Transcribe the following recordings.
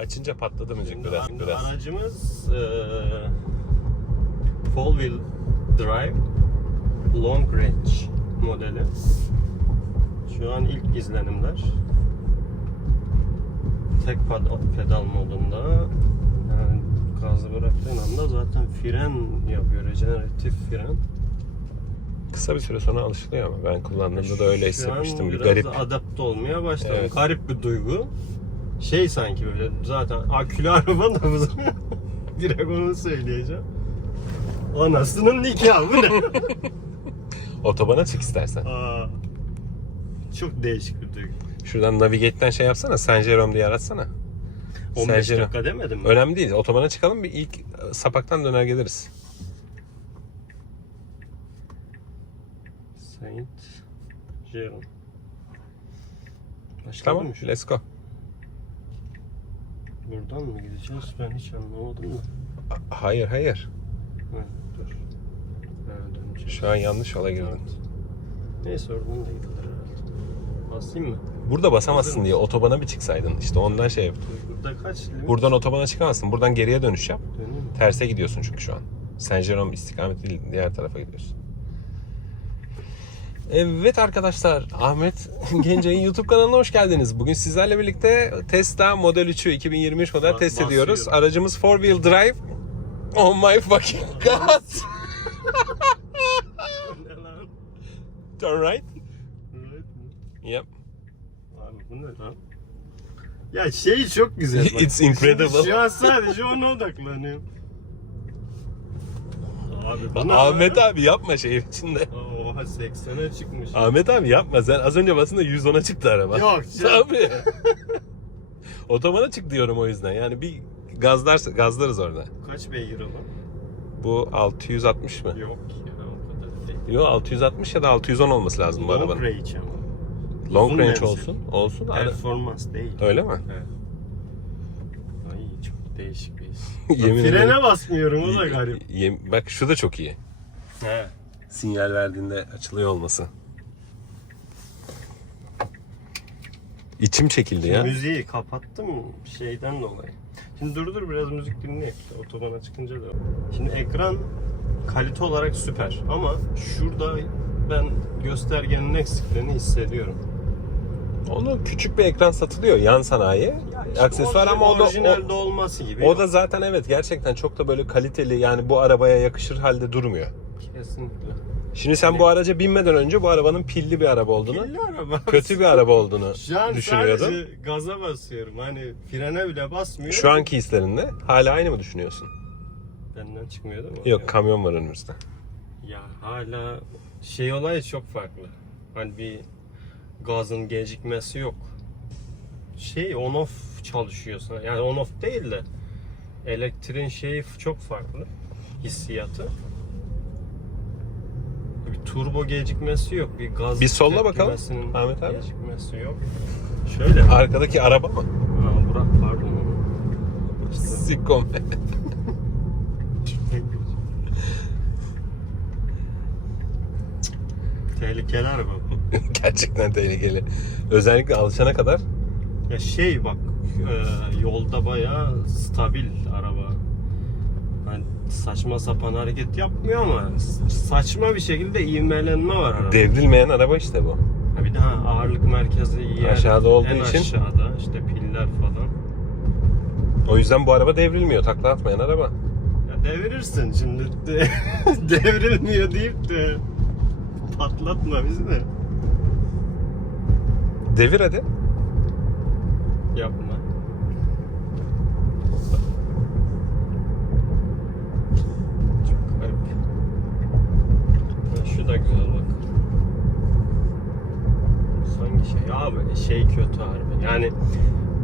Açınca patladı Şimdi biraz. biraz. Aracımız eee four wheel drive long range modeli. Şu an ilk izlenimler. Tek pedal, modunda. Yani gazı bıraktığın anda zaten fren yapıyor. Rejeneratif fren. Kısa bir süre sonra alışılıyor ama ben kullandığımda da öyle Şu hissetmiştim. an Bir biraz garip. adapte olmaya başladım. Evet. Garip bir duygu. Şey sanki böyle zaten akülü araba da bu. Direkt onu söyleyeceğim. Anasının nikahı bu ne? Otobana çık istersen. Aa, çok değişik bir duygu. Şuradan Navigate'den şey yapsana. San Jerome diye aratsana. 15 San Jerome. dakika demedim mi? Önemli değil. Otobana çıkalım bir ilk sapaktan döner geliriz. Saint Jerome. Başladı Tamam. mı şu? Let's go. Buradan mı gideceğiz? Ben hiç anlamadım da. Hayır hayır. Ha, dur. Ha, döneceğiz. Şu an yanlış yola girdin. Evet. Neyse oradan da gidilir herhalde. Basayım mı? Burada basamazsın diye otobana bir çıksaydın. İşte ondan şey yap. Burada kaç limit? Buradan otobana çıkamazsın. Buradan geriye dönüş yap. Döneyim mi? Terse gidiyorsun çünkü şu an. Saint Jerome istikameti değil, diğer tarafa gidiyorsun. Evet arkadaşlar, Ahmet Gencay'ın YouTube kanalına hoş geldiniz. Bugün sizlerle birlikte Tesla Model 3'ü 2023 model test ediyoruz. basıyorum. Aracımız 4 wheel drive. Oh my fucking god. Turn right. Yep. Abi bu ne lan? Ya şey çok güzel bak. It's incredible. Şu an sadece ona odaklanıyorum. Abi bu ne Ahmet abi yapma şehir içinde. Oha 80'e çıkmış. Ahmet abi yapma sen az önce basında 110'a çıktı araba. Yok canım. Tabii. Otobana çık diyorum o yüzden. Yani bir gazlar gazlarız orada. Kaç beygir lan? Bu 660 mı? Yok ya o kadar değil. Yok 660 ya da 610 olması lazım bu Long arabanın. range ama. Long uzun range menzil. olsun. Olsun. Ara- Performans değil. Öyle mi? Evet. Ay çok değişik bir his. Yemin Frene ederim. basmıyorum o da garip. Yem- Bak şu da çok iyi. He. Sinyal verdiğinde açılıyor olması. İçim çekildi ya. Müziği kapattım şeyden dolayı. Şimdi dur dur biraz müzik dinleyek. Otobana çıkınca da. Şimdi ekran kalite olarak süper ama şurada ben göstergenin eksikliğini hissediyorum. Onu küçük bir ekran satılıyor yan sanayi. Aksesuar ama o da orijinalde olması gibi. o da zaten evet gerçekten çok da böyle kaliteli yani bu arabaya yakışır halde durmuyor. Kesinlikle. Şimdi sen bu araca binmeden önce bu arabanın pilli bir araba olduğunu, Pilli araba. kötü bir araba olduğunu Şu an düşünüyordun. sadece gaza basıyorum. Hani frene bile basmıyorum. Şu anki hislerinde hala aynı mı düşünüyorsun? Benden çıkmıyor değil mi? Yok kamyon var önümüzde. Ya hala şey olayı çok farklı. Hani bir gazın gecikmesi yok. Şey on off çalışıyor sana. Yani on off değil de elektriğin şeyi çok farklı. Hissiyatı. Turbo gecikmesi yok. Bir gaz Bir solla bakalım, tepkimesinin Ahmet abi. Gecikmesi yok. Şöyle. Arkadaki araba mı? Ha, Burak pardon. İşte. Sikkom. Tehlikeli araba bu. Gerçekten tehlikeli. Özellikle alışana kadar Ya şey bak e, yolda bayağı stabil araba. Yani saçma sapan hareket yapmıyor ama saçma bir şekilde ivmelenme var arabada. devrilmeyen araba işte bu. Ha bir daha ağırlık merkezi yer Aşağıda olduğu en için- aşağıda işte piller falan. O yüzden bu araba devrilmiyor. Takla atmayan araba. Ya devirirsin şimdi de, devrilmiyor deyip de patlatma bizi de. Devir hadi. Yapma. Çok garip. Ha, Şu da güzel bak. Hangi şey? Abi şey kötü harbi. Yani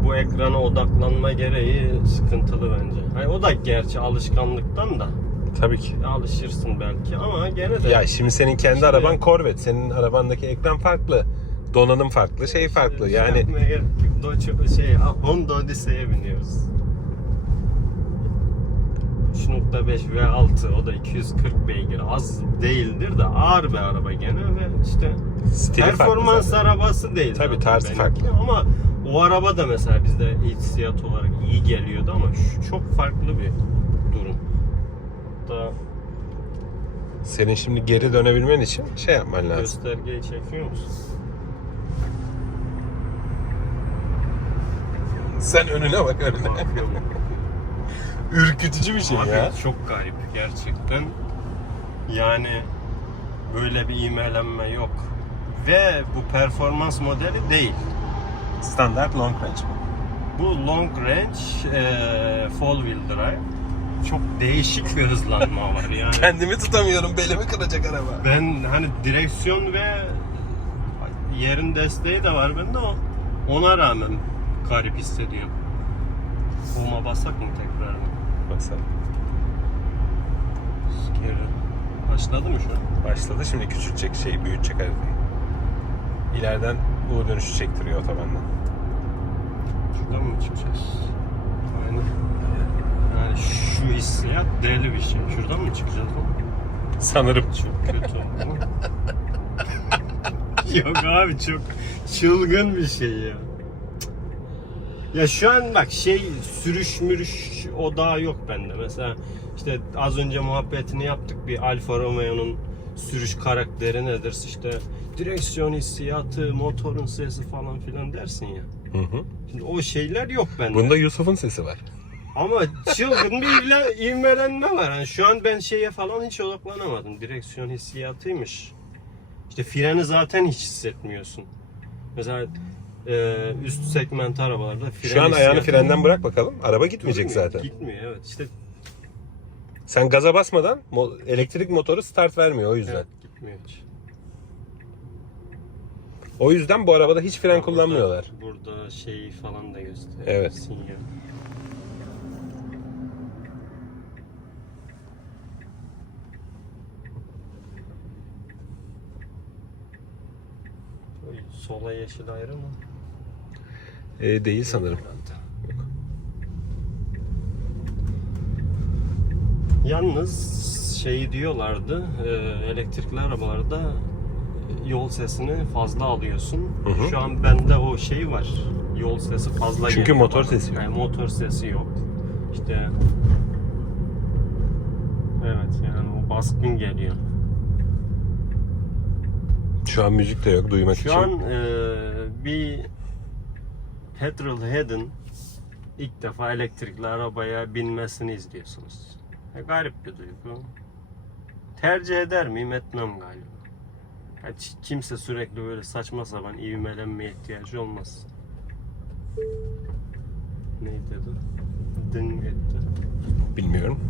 bu ekrana odaklanma gereği sıkıntılı bence. Hani o da gerçi alışkanlıktan da Tabii ki. alışırsın belki ama gene de. Ya şimdi senin kendi Şimdi- araban Corvette. Senin arabandaki ekran farklı. Donanım farklı, şey farklı. Şey Yani yok. Dodge, şey, Honda Odyssey'e biniyoruz. 3.5 V6 o da 240 beygir az değildir de ağır bir araba gene ve işte stili performans arabası değil. Tabii, tarzı farklı. Ama o araba da mesela bizde hissiyat olarak iyi geliyordu ama şu çok farklı bir durum. Da Senin şimdi geri dönebilmen için şey yapman lazım. göstergeyi çekiyor musun? Sen önüne bak önüne. Ürkütücü bir şey Abi ya. çok garip gerçekten. Yani böyle bir ivmelenme yok. Ve bu performans modeli değil. Standart long range bu. Bu long range e, four wheel drive. Çok değişik bir hızlanma var yani. Kendimi tutamıyorum belimi kıracak araba. Ben hani direksiyon ve yerin desteği de var bende o. Ona rağmen garip hissediyorum. Home'a bassak mı tekrar? Baksana. Geri. Başladı mı şu an? Başladı şimdi küçültecek şeyi büyütecek haritayı. İleriden U dönüşü çektiriyor otobandan. Şuradan mı çıkacağız? Aynen. Yani şu hissiyat deli bir şey. Şuradan mı çıkacağız lan? Sanırım. Çok kötü oldu. Yok abi çok çılgın bir şey ya. Ya şu an bak şey sürüş mürüş o daha yok bende. Mesela işte az önce muhabbetini yaptık bir Alfa Romeo'nun sürüş karakteri nedir? İşte direksiyon hissiyatı, motorun sesi falan filan dersin ya. Hı hı. Şimdi o şeyler yok bende. Bunda Yusuf'un sesi var. Ama çılgın bir ivle- ivmelenme var. Yani şu an ben şeye falan hiç odaklanamadım. Direksiyon hissiyatıymış. İşte freni zaten hiç hissetmiyorsun. Mesela e, üst segment arabalarda fren Şu an ayağını hissiyatı- frenden bırak bakalım. Araba gitmeyecek Durmuyor, zaten. Gitmiyor evet. İşte Sen gaza basmadan mo- elektrik motoru start vermiyor o yüzden. evet, gitmiyor hiç. O yüzden bu arabada hiç fren Burada- kullanmıyorlar. Burada şeyi falan da gösteriyor. Evet. Sinyal. Oy, Sola yeşil ayrı mı? E, değil sanırım. Yalnız şeyi diyorlardı, e, elektrikli arabalarda yol sesini fazla alıyorsun. Hı hı. Şu an bende o şey var. Yol sesi fazla Çünkü geliyor motor sesi yok. Yani motor sesi yok. İşte Evet yani o baskın geliyor. Şu an müzik de yok duymak için. Şu an e, bir petrol head'in ilk defa elektrikli arabaya binmesini izliyorsunuz. E, garip bir duygu. Tercih eder miyim? Etmem galiba. Ya, ç- kimse sürekli böyle saçma sapan ivmelenmeye ihtiyacı olmaz. Neydi dedi? Dın etti. Bilmiyorum.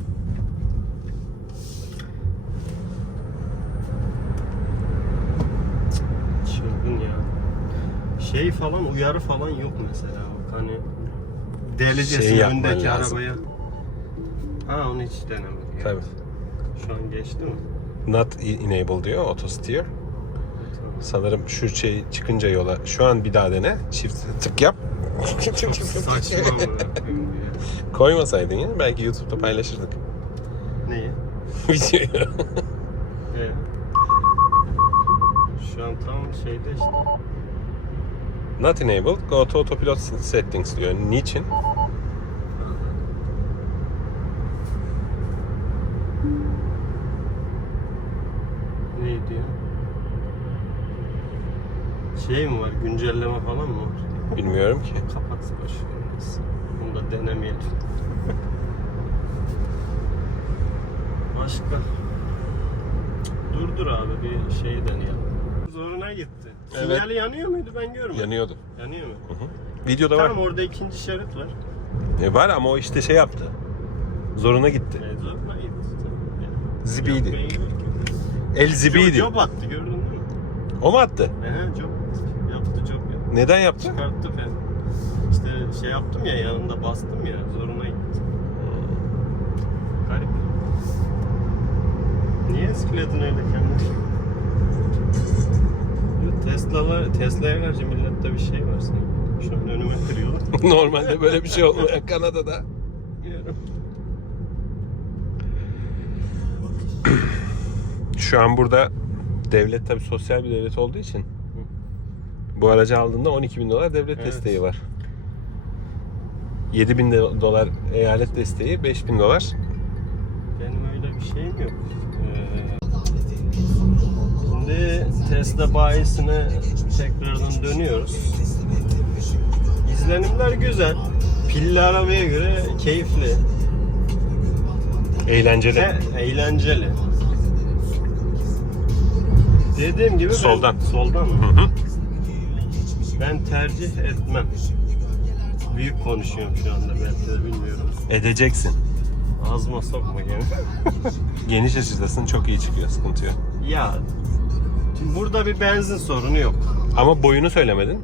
Çılgın ya. Şey falan uyarı falan yok mesela. Bak hani delicesine Şey öndeki lazım. arabaya. Ha onu hiç denemedim. ya. Tabii. Şu an geçti mi? Not enable diyor auto steer. Tamam. Sanırım şu şey çıkınca yola. Şu an bir daha dene. Çift tık yap. Saçma? Koymasaydın ya belki YouTube'da paylaşırdık. Neyi? Videoyu. Evet. Şu an tam şeyde işte. Not enabled. Go to autopilot settings diyor. Niçin? Ne diyor? Şey mi var? Güncelleme falan mı var? Bilmiyorum ki. Kapat boş ver. Bunu da denemeyelim. Başka. Dur dur abi bir şey deneyelim. Zoruna gitti. Evet. Sinyali yanıyor muydu ben görmedim. Yanıyordu. Yanıyor mu? Videoda var. Tamam orada ikinci şerit var. E var ama o işte şey yaptı. Zoruna gitti. E, zoruna gitti. Zibiydi. El zibiydi. job attı gördün mü? O mu attı? Ehe job yaptı job yaptı. Neden yaptı? Çıkarttı ben. İşte şey yaptım ya yanında bastım ya zoruna gitti. Garip. Niye sikledin öyle kendini? Tesla'lar, Tesla'ya karşı millette bir şey var sanki. Şu an önüme kırıyorlar. Normalde böyle bir şey olmuyor Kanada'da. Şu an burada devlet tabii sosyal bir devlet olduğu için Bu aracı aldığında 12 bin dolar devlet Evet. desteği var. 7 bin dolar eyalet desteği, 5 bin dolar. Benim öyle bir şeyim yok. Ee, şimdi Tesla bayisine tekrardan dönüyoruz. İzlenimler güzel. Pilli arabaya göre keyifli. Eğlenceli. Ve eğlenceli. Dediğim gibi ben- Soldan. soldan Hı mı? hı. Ben tercih etmem. Büyük konuşuyorum şu anda belki de bilmiyorum. Edeceksin. Ağzıma sokma gene. Geniş açıdasın çok iyi çıkıyor sıkıntı yok. ya burada bir benzin sorunu yok. Ama boyunu söylemedin.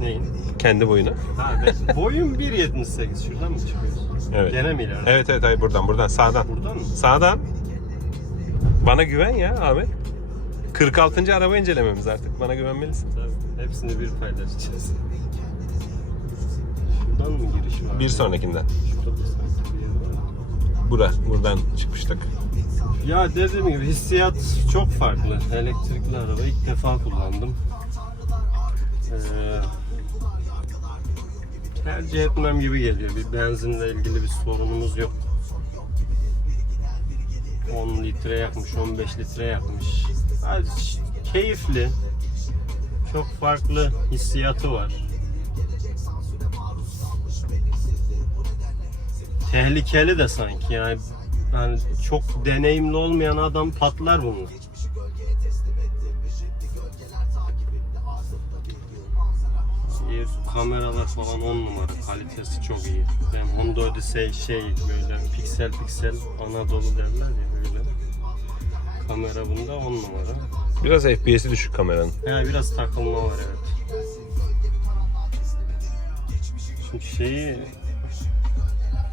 Neyin? Kendi boyunu. Ha, ben, boyum 1.78 şuradan mı çıkıyorsun? Evet. Gene mi ileride? Evet evet hayır buradan buradan sağdan. Buradan mı? Sağdan. Bana güven ya Ahmet. 46. araba incelememiz artık. Bana güvenmelisin. Tabii, hepsini bir paylaşacağız. Şuradan mı giriş var? Bir sonrakinden. Şurada sanki bir yer var. Bura. Buradan çıkmıştık. Ya dediğim gibi hissiyat çok farklı. Elektrikli araba ilk defa kullandım. Ee, tercih etmem gibi geliyor. Bir benzinle ilgili bir sorunumuz yok. 10 litre yakmış, 15 litre yakmış. Ş- keyifli. Çok farklı hissiyatı var. Tehlikeli de sanki yani yani çok deneyimli olmayan adam patlar bunlar. İyi, kameralar falan 10 numara kalitesi çok iyi. Ben Honda Odyssey şey böyle piksel piksel Anadolu derler ya böyle. Kamera bunda 10 numara. Biraz FPS'i düşük kameranın. Ya biraz takılma var evet. Şimdi şeyi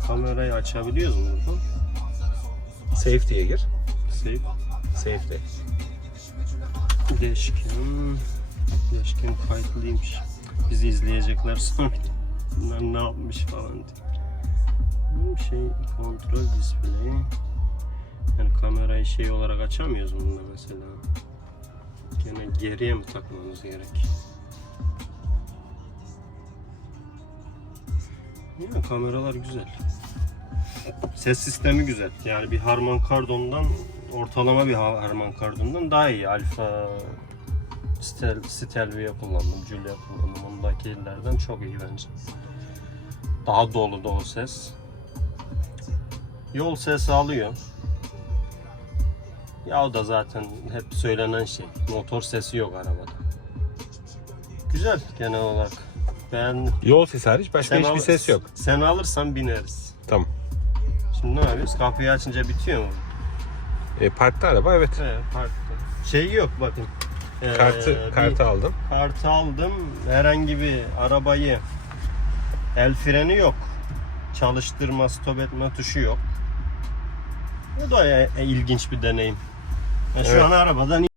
kamerayı açabiliyoruz mu buradan? Safety'ye gir. Save. Safety. Değişken. Değişken kayıtlıymış. Bizi izleyecekler sonra. Bunlar ne yapmış falan diye. Şey kontrol displeyi. Yani kamerayı şey olarak açamıyoruz bunda mesela. Gene geriye mi takmamız gerek? Ya kameralar güzel. Ses sistemi güzel. Yani bir Harman Kardon'dan ortalama bir Harman Kardon'dan daha iyi. Alfa Stel, Stelvia kullandım, Julia kullandım. Ondakilerden çok iyi bence. Daha dolu dolu ses. Yol sesi alıyor. Ya o da zaten hep söylenen şey. Motor sesi yok arabada. Güzel genel olarak. Ben Yol sesi hariç başka hiçbir al- ses yok. Sen alırsan bineriz. Tamam. Şimdi ne yapıyoruz? Kapıyı açınca bitiyor mu? E, parkta araba evet. Evet, farklı. Şey yok bakın. Ee, Kartı bir kartı aldım. Kartı aldım. Herhangi bir arabayı el freni yok. Çalıştırma, stop etme tuşu yok. Bu da e- e- ilginç bir deneyim. Ya şu Evet. an arabadan